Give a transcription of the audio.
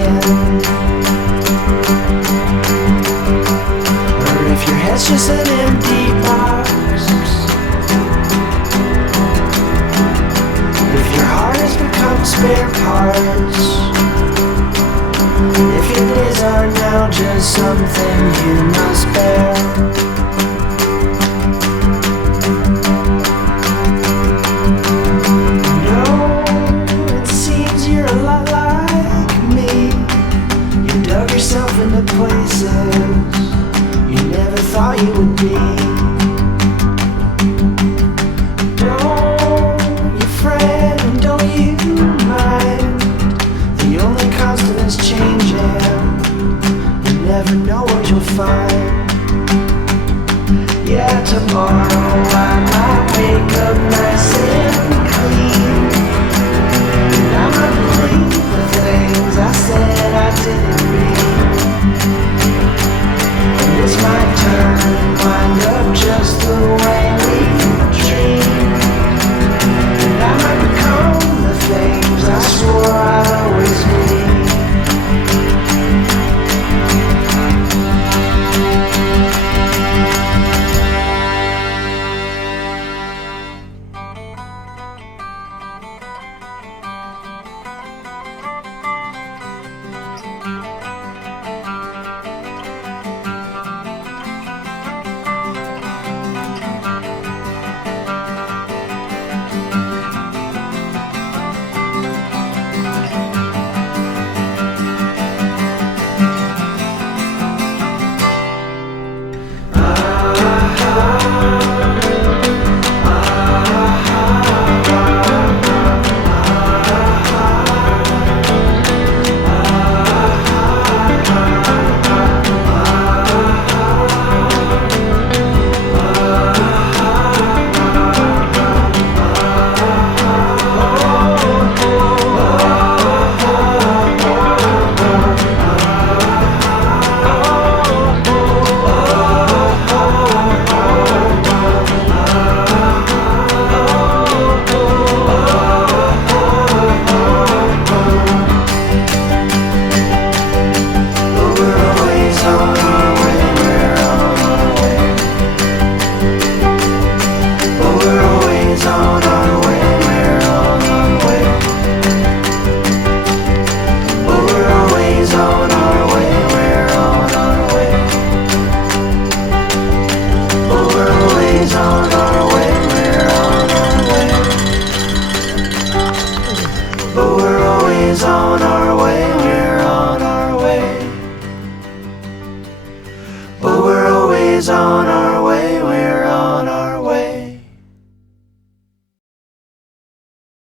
again. Or if your head's just an empty box, if your heart has become spare parts, if your days are now just something you must bear. Into places you never thought you would be. Don't you fret and don't you mind, the only constant is changing. You never know what you'll find. Yeah, tomorrow I might wake up nice and clean, and I might believe the things I said I didn't mean. It's my turn, wind up just the way we dreamed, and I might become the things I swore I'd always be. On